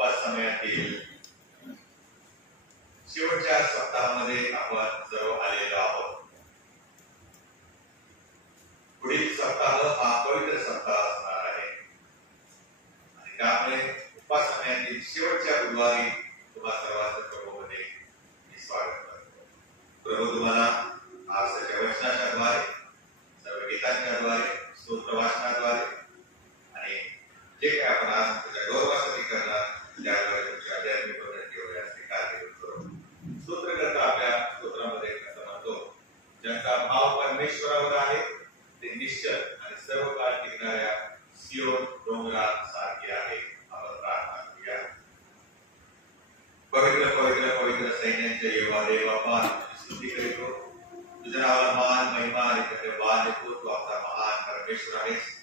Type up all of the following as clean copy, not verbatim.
उपास समयातील शेवटच्या सप्ताहामध्ये आपण सर्व आलेलो आहोत. पुढील सप्ताह हा पवित्र सप्ताह असणार आहे आणि त्यामुळे उपास समयातील शेवटच्या बुधवारी तुम्हा सर्वांचं प्रभूमध्ये मी स्वागत करतो. प्रभू तुम्हाला आज त्याच्या वचनाच्याद्वारे, सर्व गीतांच्याद्वारे, स्तोत्र वाचनाद्वारे आणि जे काही आपण आज त्याच्या गौरवासाठी करणार त्याद्वारे तुमच्या आध्यात्मिक प्रगती होण्यास कार्य करतो. स्तोत्रकर्ता आपल्या स्तोत्रामध्ये असं म्हणतो, ज्यांचा भाव परमेश्वरावर आहे ते निश्चल आणि सर्व काळ टिकणाऱ्या सियोन डोंगरासारखे आहे. आपण प्रार्थना करूया. पवित्र पवित्र पवित्र सैन्यांच्या यहोवा देवा, आपण स्तुती करीतो. तुझ्या नावाला मान, महिमा आणि धन्यवाद देतो. तू आमचा महान परमेश्वर आहेस.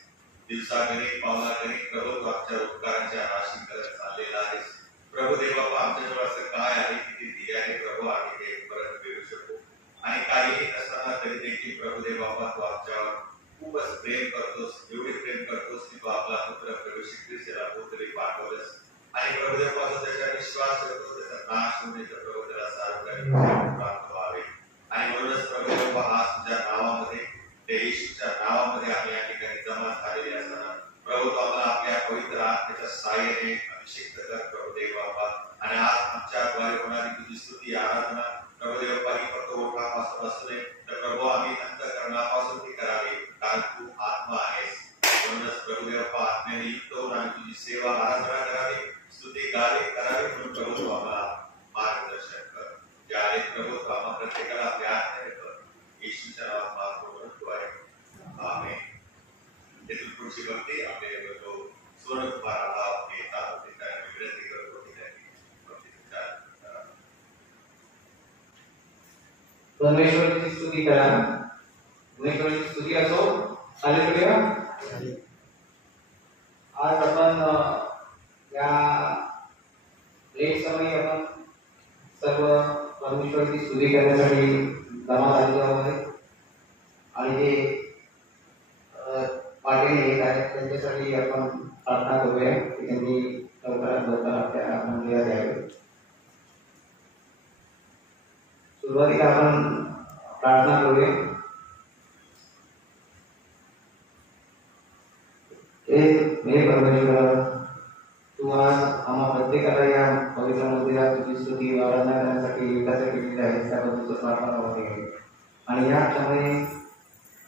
दिवसागणिक पावलागणिक प्रभू तू आमच्या उपकारांच्या राशी करत चाललेला आहेस. प्रभू देवा, आमच्याजवळ असं काय आहे की ते दिले आहे प्रभू, आम्ही ते परत मिळू शकू. आणि काही नसताना तरी देखील प्रभू देवा, तू आमच्यावर खूपच प्रेम करतोस. एवढे प्रेम करतोस की तू आपला पुत्र प्रभू श्री ख्रिस्त याला पुत्री पाठवलंस. आणि प्रभू देवा, त्याचा विश्वास करतो, त्याचा नाश होण्याचा प्रभू त्याला सार्वजनिक प्राप्त व्हावे. आणि म्हणूनच प्रभू देवा, आज तुझ्या नावामध्ये, त्या येशूच्या नावामध्ये आम्ही या ठिकाणी जमा झालेले असताना प्रभू तू आम्हाला आपल्या पवित्र आत्म्याच्या साहाय्याने अभिषेक कर प्रभू देवा. आणि आज आमच्याद्वारे होणारी तुझी स्तुती आराधना प्रभू देवा ही फक्त ओठापासून असू नये, तर प्रभू आम्ही अंतःकरणापासून ती करावी, कारण तू आत्मा आहेस. म्हणूनच प्रभू देवा, आत्म्याने युक्त होऊन आम्ही तुझी सेवा आराधना करावी, स्तुती गाणे करावी. म्हणून प्रभू तू आम्हाला मार्गदर्शन कर. जे आहे प्रभू तू आम्हा प्रत्येकाला आपल्या आत्म्याने कर. येशूच्या नावात मागतो म्हणून तू आहे. आमेन. येथून पुढची भक्ती आपले सुवर्णकुमाराला घेतात विनंती करतो. परमेश्वराची स्तुती करा. परमेश्वराची स्तुती असो. हालेलुया. आज आपण या लेट समयी आपण सर्व परमेश्वराची स्तुती करण्यासाठी जमा झालेलो आहोत. आणि जे पाठीने येत आहेत त्यांच्यासाठी आपण प्रार्थना करूया की त्यांनी लवकरात लवकर आपल्या मंदिरात यावे. सुरुवातीला आपण प्रार्थना करूया. हे परमेश्वर, तू आज आम्हा प्रत्येकाला या पवित्र मंदिरात तुझी स्तुती आराधना करण्यासाठी विकास केलेली आहे, त्याबद्दल तुझं प्रार्थना होते. आणि या क्षणी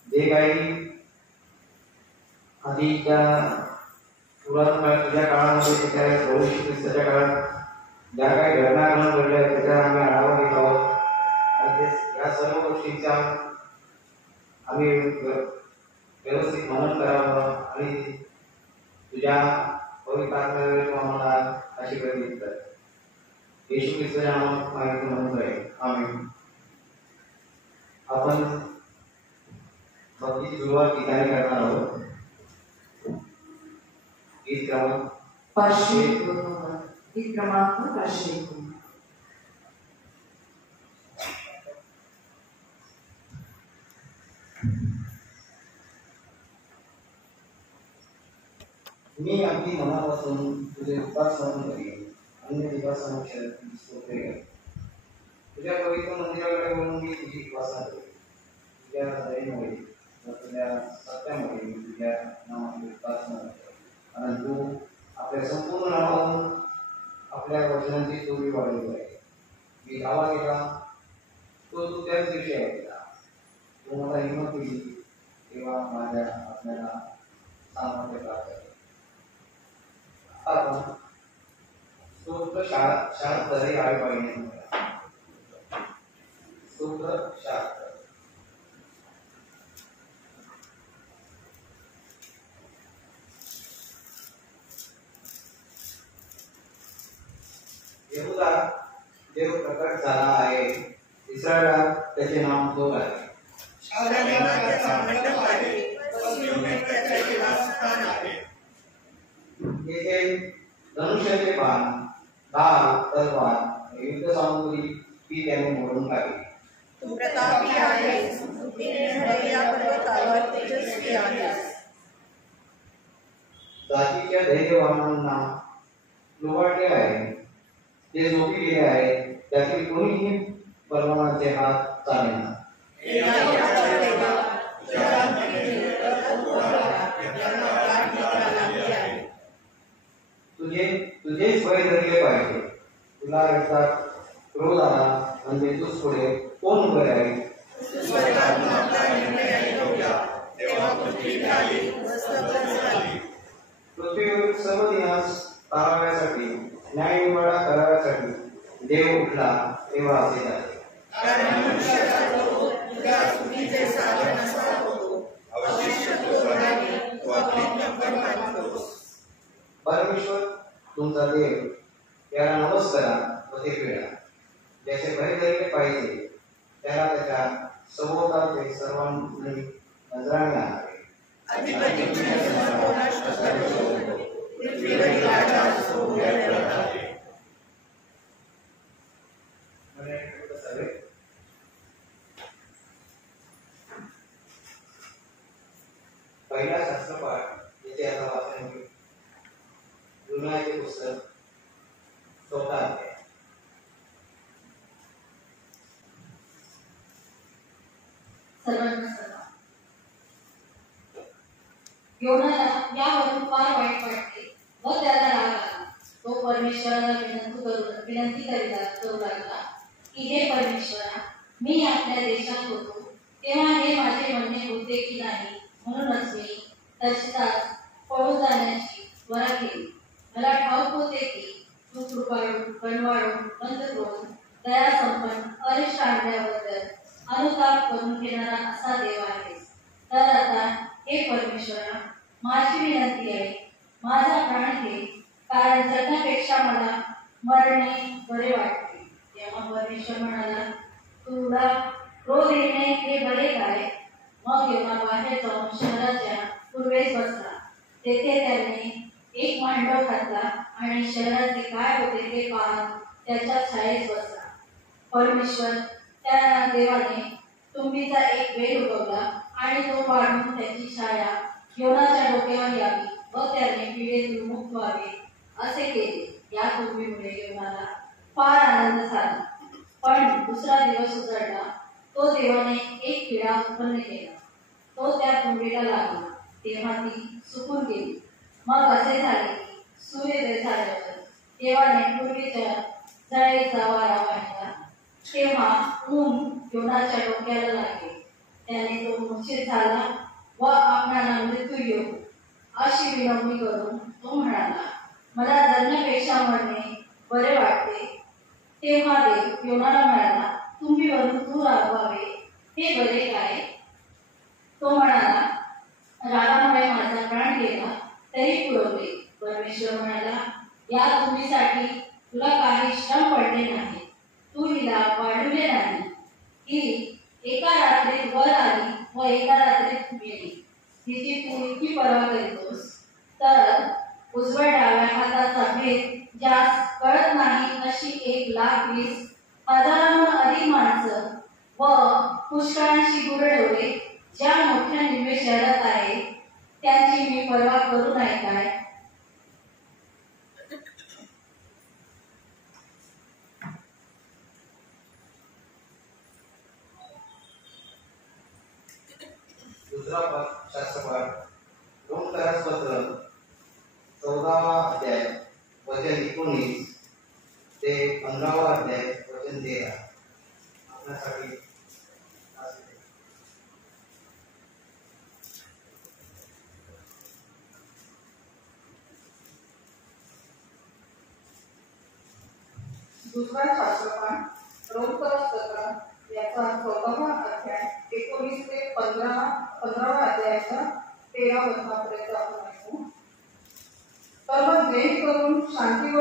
जे काही आधीच्या पुराण तुझ्या काळामध्ये त्या प्रभू श्री ख्रिस्ताच्या काळात ज्या काही घटना घडल्या त्याचा आम्ही आढावा घेत आहोत. आणि या सर्व गोष्टींचा आम्ही व्यवस्थित मनन करावं आणि तुझ्या पवित्र आत्म्याने आम्हाला आशीर्वाद देत. येशू ख्रिस्ताच्या नावात माहिती म्हणत आहे. आमेन. आपण भक्तीची सुरुवात ठिकाणी करणार आहोत. गीत क्रमांक 500. मी अगदी मनापासून तुझे उपासना करेन, अन्य देवासमक्ष स्तोत्र करेन. तुझ्या पवित्र मंदिराकडे वळून मी तुझी उपासना करेन. तुझ्या दयेमुळे व तुझ्या सत्यामुळे मी तुझ्या नावाची उपासना करेन. कारण तू आपल्या संपूर्ण नावावरून आपल्या वचनांची चोरी वाढवली आहे. मी दावा केला तो तू त्याच दिवशी ऐकला. तू मला हिंमत दिली तेव्हा माझ्या आपल्याला सामर्थ्य प्राप्त आहे. आपण स्तोत्र शास्त्र हे आले पाहिजे. स्तोत्र शास्त्र यहूदा देव प्रकट झाला आहे. इस्रायला त्याचे नाव तो आहे. येथे धनुष्याचे बाण, ढाल, तलवार, युद्ध सामुग्री ती त्याने मोडून टाकली. तू प्रतापी आहेस, या पर्वतावर तेजस्वी आहेस. जातीच्या धैर्यवानांना लुबाडले आहे, जे झोपी गेले आहे, त्यातील कोणीही बलवानाचे हात चालेना. तुझेच भय धरले पाहिजे. तुला एकदा क्रोध आला म्हणजे तूच पुढे कोण उभे राहील? पृथ्वीवर सर्व दिनास ताराव्यासाठी, न्याय निवाडा कराव्यासाठी देव उठला तेव्हा असे झाले. परमेश्वर तुमचा देव, याला नमस्कारा व ते पिळा. ज्याचे भय धरले पाहिजे त्याला त्याच्या सभोवतालचे सर्वांनी नजराने आणावे. पहिला शास्त्रपाठ येथे आता वाचन होईल. जुन्याचे पुस्तक 4था अध्याय. योनाला यावरून फार वाईट वाटले व त्याला राग आला. तो परमेश्वराला विनंती करू लागला की हे परमेश्वरा, मी आपल्या देशात होतो तेव्हा हे माझे म्हणणे होते की नाही, म्हणूनच मी तशाच पळून जाण्याची त्वरा केली. मला ठाऊक होते की तू कृपाळू, कणवाळू, बंधुत्व, दया संपन्न, अरिष्ट आणल्याबद्दल अनुताप करून घेणारा असा देव आहेस. तर आता हे परमेश्वरा, माझी विनंती आहे, माझा प्राण घे, कारण जगण्यापेक्षा मला मरणे बरे वाटते. तेव्हा परमेश्वर म्हणाला, तुला क्रोध येणे हे बरे काय? मग योना बाहेर जाऊन शहराच्या पूर्वेस बसला. तेथे त्याने एक मांडव घातला आणि शहराचे काय होते ते पाहत त्याच्या छायेत बसला. परमेश्वर त्या देवाने तुंबीचा एक वेल उगवला आणि तो वाढून त्याची छाया योनाच्या डोक्यावर यावी व त्याने पिढेतून मुक्त व्हावे असे केले. या तुंबीमुळे योनाला फार आनंद झाला. पण दुसरा दिवस उजळला. तो देवाने एक किडा उत्पन्न केला. तो त्या तुंबीला लागला तेव्हा ती सुकून गेली. मग असे झाले की सूर्योदय झाल्यावर देवाने पूर्वीच्या झळेचा वारा वाहिला. तेव्हा ऊन योनाच्या डोक्याला लागले. त्याने तो मूर्छित झाला व आपणाला मृत्यू येऊ अशी विनवणी करून तो म्हणाला, मला जगण्यापेक्षा मरणे बरे वाटते. तेव्हा देव योनाला म्हणाला, तुम्हीवरून दूर राहावे हे बरे काय? तो म्हणाला, रागामुळे माझा प्राण गेला तरी पुरवले. परमेश्वर म्हणाला, या तुम्हीसाठी तुला काही श्रम पडले नाही, तू हिला वाढवले नाही. ही एका रात्रीत वर आली व एका रात्रीत गेली. तिची तू इतकी पर्वा करीतोस, तर उजव्या डाव्या हाताचा भेद ज्यास कळत नाही अशी 1,20,000 अधिक माणसं व पुष्कळांशी गुरढोरे ज्या मोठ्या निम्मे शहरात आहे त्यांची मी पर्वा करू नाही काय? दुसरा शास्त्रपाठ 2 पत्र 14वा अध्याय वचन 19 ते 15वा अध्याय वचन 13 आपल्यासाठी दुसरा शास्त्रपाठ रोमकरपत्र याचा 14वा अध्याय 19 ते 15वा अध्यायाचा 13 वचनापर्यंत आपण ऐकू. तर मग जेणेकरून शांती व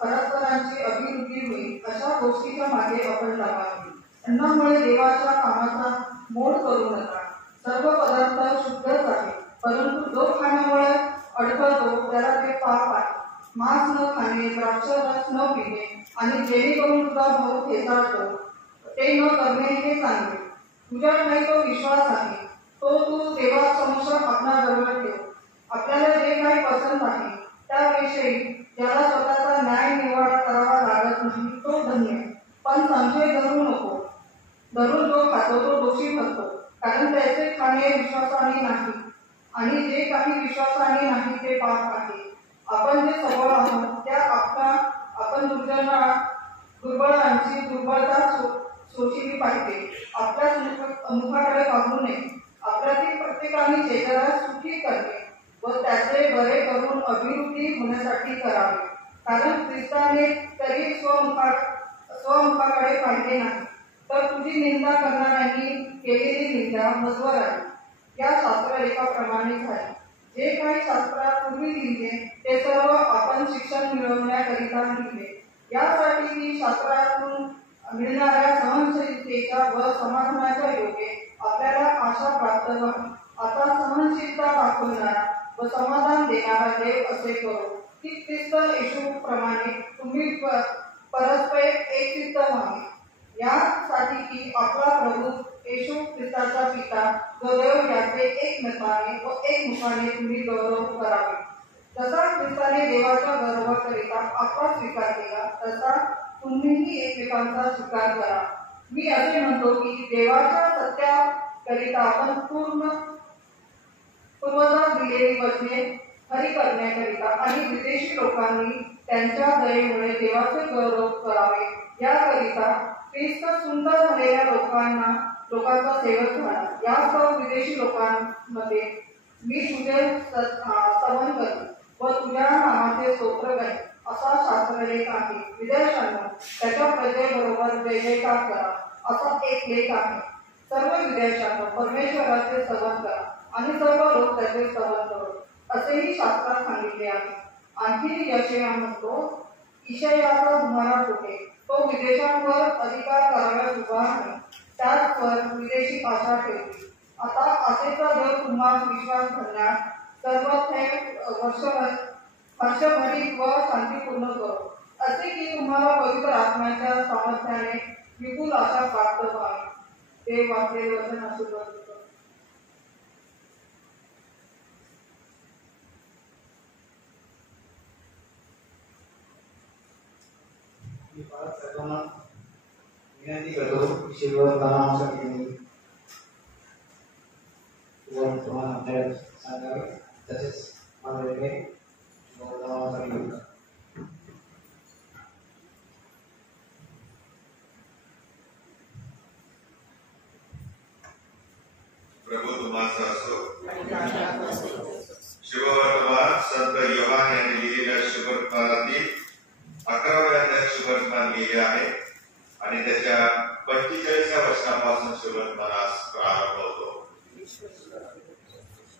परस्परांची अभिवृद्धी होईल अशा गोष्टीच्या मागे आपण लागावे. अन्नामुळे देवाच्या कामाचा मोड करू नका. सर्व पदार्थ शुद्धच आहे, परंतु जो खाण्यामुळे अडखळतो त्याला ते पाप आहे. मांस न खाणे, द्राक्षरस न पिणे आणि जेणेकरून तुझा भाऊ खेचाळतो ते न करणे हे चांगले. तुझ्यात नाही तो विश्वास आहे, तो तू देवासमोर आपणाजवळ ठेव. आपल्याला जे काही पसंत आहे त्याविषयी ज्याला स्वतःचा न्याय निवाडा करावा लागत नाही तो धन्य, पण संशय धरू नको. धरून जो खातो तो दोषी ठरतो, कारण त्याचे खाणे विश्वासाने नाही, आणि जे काही विश्वासाने नाही ते पाप आहे. आपण जे सबळ आहोत त्या आपण दुर्बळांची दुर्बलता शोषली पाहिजे. आपल्या मुखाकडे पाहू नये. आपल्यातील प्रत्येकाने शेजाऱ्यास सुखी करणे व त्याचे बरे करून अभिवृद्धी होण्यासाठी करावे. कारण ख्रिस्ताने तरी स्वमुखाकडे पाहिले नाही, तर तुझी निंदा करणाऱ्यांनी केलेली निंदा मजवर आहे. या शास्त्रलेखाप्रमाणे झाले. जे काही शास्त्रापूर्वी लिहिले ते सर्व आपण शिक्षण मिळवण्याकरिता लिहिले, यासाठी की शास्त्रातून मिळणाऱ्या सहनशीलतेच्या व समाधानाच्या योगे आपल्याला आशा प्राप्त व्हावी. आता सहनशीलता दाखवणारा व समाधान देणारा देव असे करो की ख्रिस्त येशू प्रमाणे तुम्ही परस्पर एकचित्त व्हावे, यासाठी की आपला प्रभू येशू ख्रिस्ताचा पिता जो देव याचे एकमताने व एकमुखाने तुम्ही गौरव करावे. जसा ख्रिस्ताने देवाच्या गौरवाकरिता आपला स्वीकार केला, तसा तुम्हीही एकमेकांचा स्वीकार करा. मी असे म्हणतो की देवाच्या सत्याकरिता आपण पूर्वजांना दिलेली वचने खरी करण्याकरिता आणि विदेशी लोकांनी त्यांच्या दयेमुळे देवाचे गौरव करावे, याकरिता ख्रिस्त सुंदर झालेल्या लोकांचा सेवक झाला. यास्तव विदेशी लोकांमध्ये मी तुझे स्तवन करेन व तुझ्या नामाचे स्तोत्र करेन, असा शास्त्रलेख आहे. विदेशांना त्याच्या प्रजेबरोबर जय जयकार करा, असा एक लेख आहे. सर्व विदेशांना परमेश्वराचे स्तवन करा आणि सर्व लोक त्याचे स्तवन करो, असेही शास्त्रात सांगितले आहे. आणखी यशया म्हणतो, ईशायाचा तुम्हाला कुठे, तो विदेशांवर अधिकार कराव्यास उभा आहे, त्याचवर विदेशी आशा ठेवली. आता आशेचा देव तुम्हाला विश्वास धरण्यास सर्व हर्षभरीत व शांतीपूर्ण करो, असे की तुम्हाला पवित्र आत्म्याच्या सामर्थ्याने विपुल आशा प्राप्त व्हावी. ते वाचलेले वचन आशीर्वाद देतो. मी परत सर्वांना विनंती करतो की शिल्वर दानासाठी तुम्हाला आपल्याला सांगावे, तसेच माझ्याकडे शिल्वर दानासाठी प्रभू तुम्हाला असो. शुभवर्तमान संत योहान यांनी लिहिलेल्या शुभवर्तमानातील 11व्या शुभवर्तमान लिहिले आहे आणि त्याच्या 45व्या वचनापासून शुभवर्तमानास प्रारंभ होतो.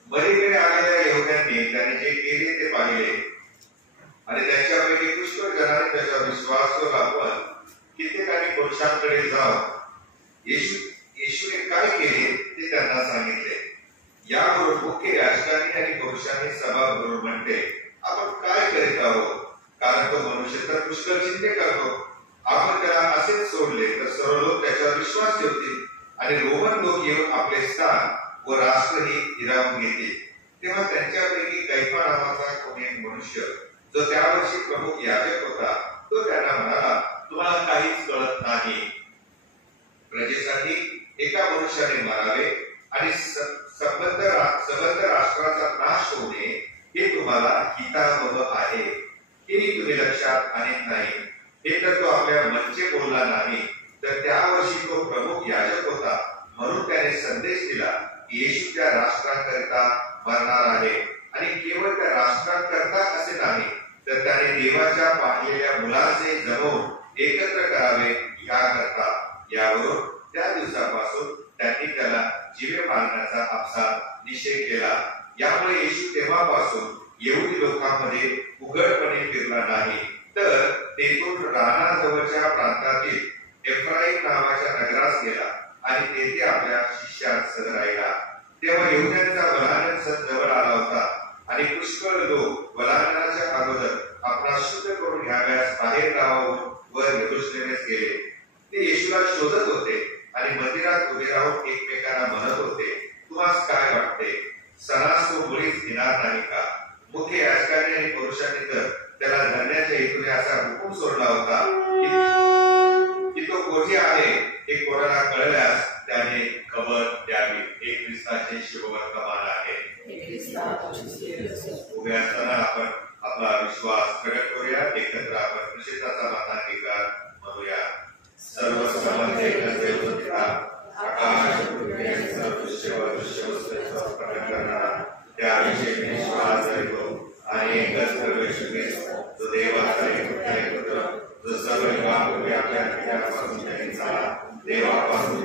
बरीकडे आलेल्या यहुद्यांनी त्यांनी जे केले ते पाहिले आणि त्यांच्यापैकी पुष्कळ जणांनी त्याचा विश्वास दाखवून कित्येकांनी पुरुषांकडे जाऊन येशूने काय केले ते त्यांना सांगितले. यावरून मुख्य याजकांनी आणि पुरुषांनी सभा भरून म्हणते, आपण काय करीत आहोत, कारण तो मनुष्य तर पुष्कळ चिंते करतो. आपण त्याला असेच सोडले तर सर्व लोक त्याच्यावर विश्वास ठेवतील आणि रोमन लोक येऊन आपले स्थान व राष्ट्रही हिरावून घेतील. तेव्हा त्यांच्यापैकी कैफा नावाचा कोणी एक मनुष्य जो त्या वर्षी प्रमुख याजक होता, तो त्यांना म्हणाला, तुम्हाला काहीच कळत नाही. प्रजेसाठी एका मनुष्याने मारावे आणि सबंध राष्ट्राचा नाश होणे हे तुम्हाला हितावह आहे, हेही तुम्ही लक्षात आणत नाही. हे तर तो आपल्या मनचे बोलला नाही, तर त्या वर्षी तो प्रमुख याजक होता, म्हणून त्याने संदेश दिला की येशू त्या राष्ट्राकरिता मरणार आहे आणि केवळ त्या राष्ट्राकरिता असे नाही, तर त्याने देवाच्या पाहिलेल्या मुलांचे जमवून एकत्र करावे याकरता. यावरून त्या दिवसापासून त्यांनी त्याला जीवे मारण्याचा आपसा निश्चय केला. यामुळे येशू तेव्हापासून यहुदी लोकांमध्ये उघडपणे फिरला नाही, तर तेथून रानाजवळच्या प्रांतातील एफ्राईम नावाच्या नगरास गेला आणि तेथे आपल्या शिष्यांसह राहिला. तेव्हा यहुद्यांचा वलानन सण जवळ आला होता आणि पुष्कळ लोक वलाननाच्या अगोदर आपला शुद्ध करून घ्याव्यास बाहेर गावाहून व यरूशलेमेस गेले. ते येशूला शोधत होते आणि मंदिरात उभे राहून एकमेकांना म्हणत होते, तुम्हाला काय वाटते, सणास तो मुळीच घेणार नाही का? मुख्य याजकांनी आणि पुरुषांनी तर त्याला धन्य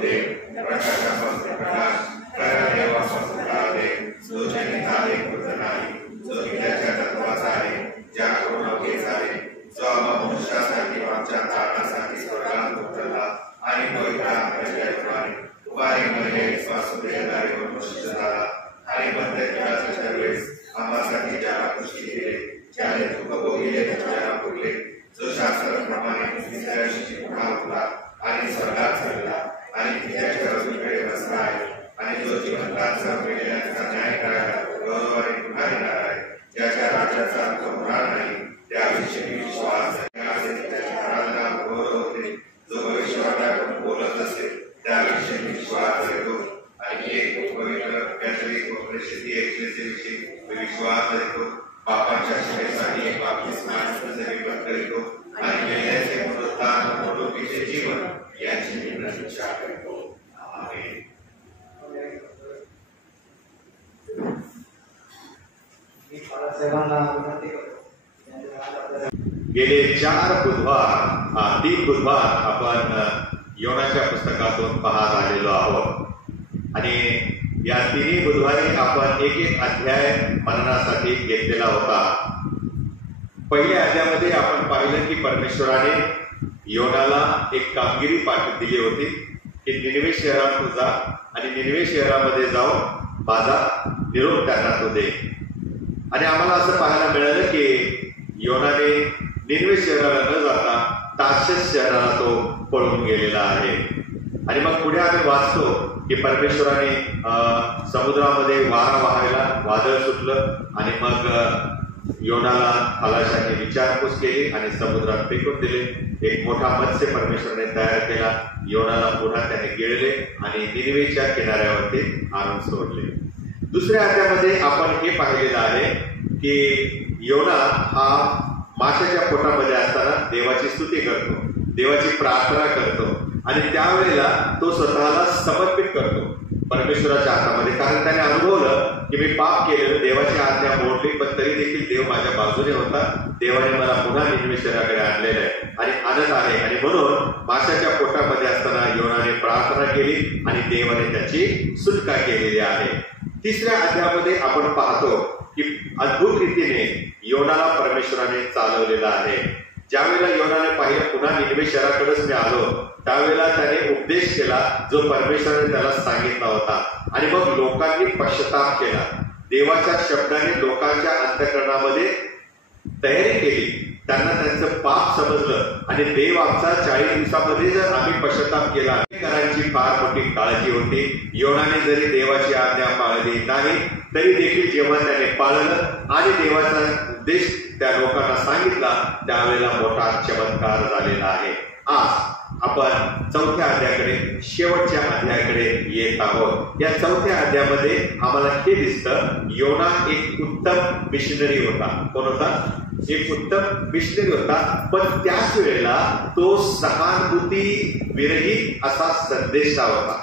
दे, प्रकाशापासून प्रकाश, खऱ्या देवापासून काळ दे, जो जनिता आहे कृत नाही, जो त्याच्या तत्वाचा आहे, ज्याकडून अवघे झाले, जो आम्हा मनुष्यासाठी आमच्या तारणासाठी स्वर्गात उतरला आणि पवित्र आत्म्याद्वारे उभारी म्हणजे वासुदेवदारी मनुष्य झाला आणि मध्ययुगाच्या वेळेस आम्हासाठी ज्याला खुशी दिले, ज्याने दुःख भोगले त्याला भोगले, जो शास्त्राप्रमाणे तिसऱ्या दिवशी पुन्हा उठला आणि स्वर्गात चढला आणि त्याच्या उजवीकडे बसला आहे आणि जो जिवंतांचा मेलेल्यांचा न्याय करायला गौरवाने पुन्हा येणार आहे, ज्याच्या राज्याचा अंत होणार नाही, त्याविषयी विश्वास त्याच्या आराधना गौरव होते, जो भविष्यवाण्याकडून बोलत असेल त्याविषयी विश्वास येतो आणि एक पवित्र कॅथलिक व प्रसिद्धी एकलेसीविषयी विश्वास येतो, पापांच्या क्षमेसाठी एक बाप्तिस्मान सजीवन करीतो आणि मेल्याचे पुनरुत्थान व परलोकीचे जीवन याची मी प्रतीक्षा करतो. आमेन. मी बाळासाहेबांना विनंती करतो. गेले 3 बुधवार आपण योनाच्या पुस्तकातून पाहत आलेलो आहोत आणि या 3 बुधवारी आपण एक अध्याय मननासाठी घेतलेला होता. पहिल्या अध्यायामध्ये आपण पाहिलं की परमेश्वराने योनाला एक कामगिरी दिली होती की निनिवे शहरात तू जा आणि निनिवे शहरामध्ये जाऊन माझा निरोप त्यांना तो दे. आणि आम्हाला असं पाहायला मिळालं की योनाने निनिवे शहराला न जाता तार्शिश शहराला तो पळून गेलेला आहे. आणि मग पुढे आम्ही वाचतो की परमेश्वराने समुद्रामध्ये वारा वाहायला वादळ सुटलं आणि मग योनाला खलाशाने विचारपूस केली आणि समुद्रात फेकून दिले. एक मोठा मत्स्य परमेश्वराने तयार केला. योनाला पुन्हा त्याने गिळले आणि निनिवेच्या किनाऱ्यावरती आणून सोडले. दुसऱ्या अध्यायामध्ये आपण हे पाहिलेलं आहे की योना हा माशाच्या पोटामध्ये असताना देवाची स्तुती करतो, देवाची प्रार्थना करतो आणि त्यावेळेला तो स्वतःला समर्पित करतो परमेश्वराच्या हातामध्ये. कारण त्याने अनुभवलं की मी पाप केलेलं, देवाची आज्ञा मोडली, पण तरी देखील देव माझ्या बाजूने होता. देवाने मला पुन्हा निनिवे शहराकडे आणलेलं आहे आणि आणत आहे. आणि म्हणून माशाच्या पोटामध्ये असताना योनाने प्रार्थना केली आणि देवाने त्याची सुटका केलेली आहे. तिसऱ्या अध्यायामध्ये आपण पाहतो की अद्भुत रीतीने योनाला परमेश्वराने चालवलेला आहे. ज्यावेळेला योनाने पाहिलं पुन्हा निनिवे शहराकडेच मी आलो, त्यावेळेला त्याने उपदेश केला जो परमेश्वराने त्याला सांगितला होता. आणि मग लोकांनी पश्चाताप केला. देवाच्या शब्दाने लोकांच्या अंतःकरणामध्ये तयारी केली. त्यांना त्यांचं पाप समजलं आणि देव आमचा 40 दिवसामध्ये जर आम्ही पश्चाताप केला, घरांची फार मोठी काळजी होती. योनाने जरी देवाची आज्ञा पाळली नाही तरी देखील जेव्हा त्याने पाळलं आणि देवाचा उद्देश त्या लोकांना सांगितला त्यावेळेला मोठा चमत्कार झालेला आहे. आज आपण 4थ्या अध्यायाकडे, शेवटच्या अध्यायाकडे येत आहोत. या 4थ्या अध्यायामध्ये आम्हाला हे दिसतं योना एक उत्तम मिशनरी होता. कोण होता? एक उत्तम मिशनरी होता. पण त्याच वेळेला तो सहानुभूती विरहित असा संदेशा होता.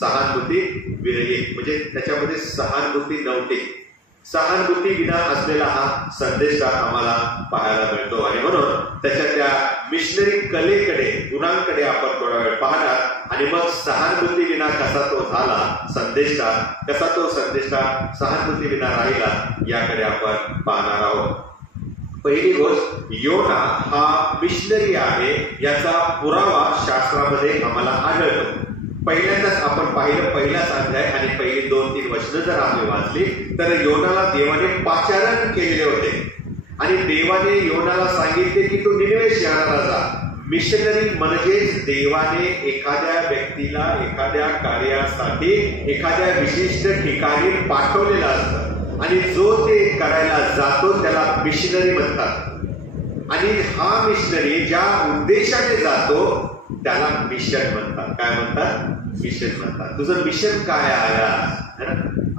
सहानुभूती विरहित म्हणजे त्याच्यामध्ये सहानुभूती नव्हती. सहानुभूती विना असलेला हा संदेश आम्हाला पाहायला मिळतो. आणि म्हणून त्याच्या त्या मिशनरी कलेकडे, गुणांकडे आपण थोडा वेळ पाहणार आणि मग सहानुभूती विना कसा तो झाला संदेशा, कसा तो संदेशा सहानुभूती विना राहिला याकडे आपण पाहणार आहोत. पहिली गोष्ट, योना हा मिशनरी आहे याचा पुरावा शास्त्रामध्ये आम्हाला आढळतो. पहिल्यांदाच आपण पाहिलं, पहिलाच अध्याय आणि पहिली 2-3 वचनं जर आम्ही वाचली तर योनाला देवाने पाचारण केलेले होते आणि देवाने योनाला सांगितले की तू निनिवे शहराला जा. मिशनरी म्हणजेच देवाने एखाद्या व्यक्तीला एखाद्या कार्यासाठी एखाद्या विशिष्ट ठिकाणी पाठवलेलं असतं आणि जो ते करायला जातो त्याला मिशनरी म्हणतात. आणि हा मिशनरी ज्या उद्देशाने जातो त्याला मिशन म्हणतात. काय म्हणतात? मिशन म्हणतात. तुझं मिशन काय आहे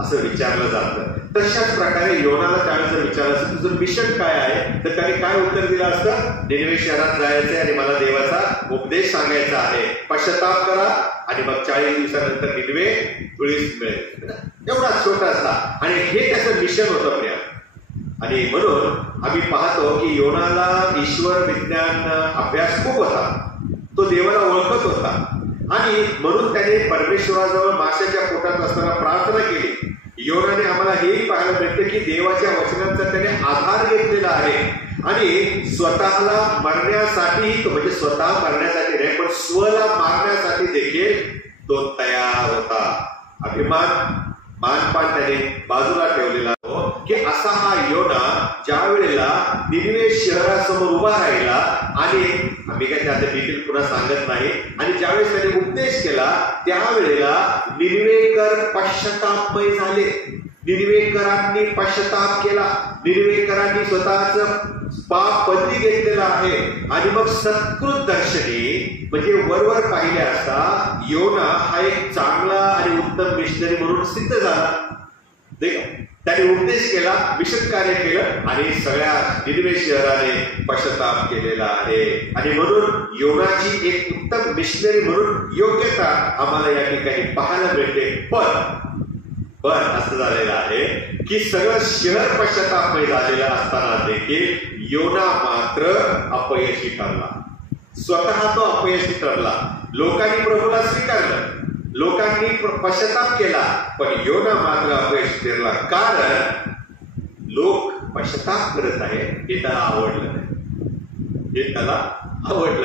असं विचारलं जातं. तशाच प्रकारे योनाला त्यावेळेस जर विचारलं असतं तुझं मिशन काय आहे तर त्याने काय उत्तर दिलं असतं? निनिवे शहरात जायचंय आणि मला देवाचा उपदेश सांगायचा आहे, पश्चाताप करा आणि मग 40 दिवसानंतर निनिवे तुळीस मिळेल. एवढा छोटासा आणि हे त्याचं मिशन होतं प्रिया. आणि म्हणून आम्ही पाहतो की योनाला ईश्वर विज्ञान अभ्यास खूप होता. तो देवाला ओळखत होता आणि म्हणून त्याने परमेश्वराजवळ माशाच्या पोटात असताना प्रार्थना केली. योनाने आम्हाला हेही पाहायला मिळतं की देवाच्या वचनांचा त्याने आधार घेतलेला आहे आणि स्वतःला मरण्यासाठी, म्हणजे स्वतः मरण्यासाठी नाही पण स्वला मारण्यासाठी देखील तो तयार होता. अभिमान मानपान त्याने बाजूला ठेवलेला हो की असा हा योना ज्या वेळेला निनिवे शहरासमोर उभा राहिला आणि आम्ही काय त्याचं डिटेल पुन्हा सांगत नाही, आणि ज्यावेळेस त्याने उपदेश केला त्यावेळेला निनिवेकर पश्चातापमय झाले. निनिवेकरांनी पश्चाताप केला. निनिवेकरांनी स्वतःच पाप बदली घेतलेला आहे. आणि मग सत्कृत दर्शनी म्हणजे वरवर पाहिले असता योना हा एक चांगला आणि उत्तम मिशनरी म्हणून सिद्ध झाला. त्याने उपदेश केला, मिशन कार्य केलं आणि सगळ्या निनिवे शहराने पश्चाताप केलेला आहे. आणि म्हणून योनाची एक उत्तम मिशनरी म्हणून योग्यता आम्हाला या ठिकाणी पाहायला मिळते. पण असं झालेलं आहे की सगळं शहर पश्चातापमय झालेलं असताना देखील योना मात्र अपयशी ठरला. स्वतः तो अपयशी ठरला. लोकांनी प्रभूला स्वीकारलं, लोकांनी पश्चाताप केला, पण योना मात्र अपयशी ठरला. कारण लोक पश्चाताप करत आहे हे त्याला आवडलं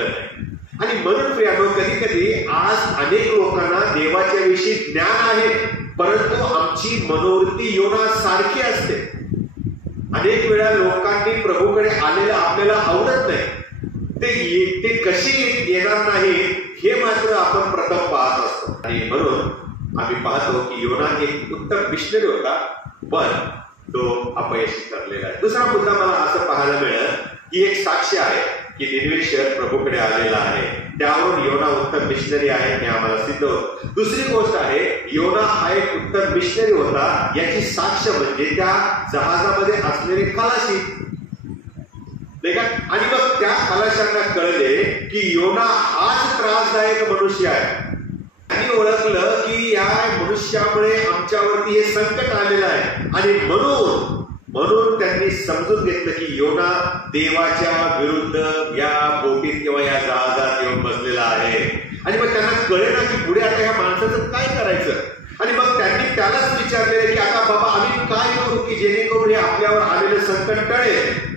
नाही. आणि म्हणून प्रियानो, कधी कधी आज अनेक लोकांना देवाच्या विषयी ज्ञान आहे, परंतु आमची मनोवृत्ती योना सारखी असते. अनेक वेळा लोकांनी प्रभूकडे आलेलं आपल्याला आवडत नाही. ते कशी येणार नाही हे मात्र आपण प्रथम पाहत असतो. आणि म्हणून आम्ही पाहतो की योना एक उत्तम मिशनरी होता, पण तो अपयशी ठरलेला आहे. दुसरा मुद्दा मला असं पाहायला मिळेल की एक साक्ष आहे की निनिवे शहर प्रभूकडे आलेला आहे. त्यावरून योना उत्तम मिशनरी आहे हे आम्हाला सिद्ध होतं. दुसरी गोष्ट आहे, योना हा एक उत्तम मिशनरी होता याची साक्ष म्हणजे त्या जहाजामध्ये असलेले खलाशी. आणि मग त्या खलाशांना कळले की योना हाच त्रासदायक मनुष्य आहे. त्यांनी ओळखलं की या मनुष्यामुळे आमच्यावरती हे संकट आलेलं आहे आणि म्हणून त्यांनी समजून घेतलं की योना देवाच्या विरुद्ध या बोटीत किंवा या जहाजात येऊन बसलेला आहे. आणि मग त्यांना कळेना की पुढे आता ह्या माणसाचं काय करायचं. आणि मग त्यांनी त्यालाच विचारलेलं की आता बाबा आम्ही काय करू की जेणेकरून हे आपल्यावर आलेलं संकट टळेल.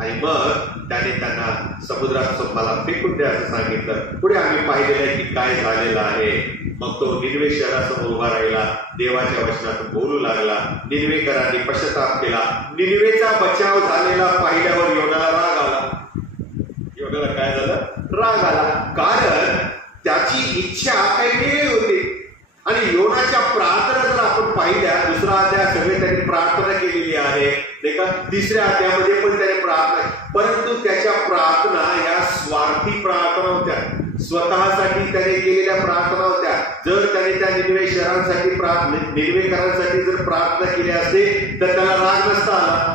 आणि मग त्याने त्यांना समुद्रात मला फेकून द्या असं सांगितलं. पुढे आम्ही पाहिलेलं आहे की काय झालेलं आहे. मग तो निनिवे शहरासमोर उभा राहिला, देवाच्या वचनातून बोलू लागला. निनिवेकरांनी पश्चाताप केला. निनिवेचा बचाव झालेला पाहिल्यावर योनाला राग आला. योनाला काय झालं? राग आला. कारण त्याची इच्छा काही वेगळी होती. आणि योनाच्या प्रार्थना जर आपण पाहिल्या, दुसरा अध्याय सगळे त्यांनी प्रार्थना केलेली आहे, नाही का? तिसऱ्या अध्यायामध्ये पण त्याने प्रार्थना, परंतु त्याच्या प्रार्थना या स्वार्थी प्रार्थना होत्या. स्वतःसाठी त्याने केलेल्या प्रार्थना होत्या. जर त्याने त्या निनिवे शहरांसाठी निनिवेकरांसाठी जर प्रार्थना केली असते तर त्याला राग नसता आला.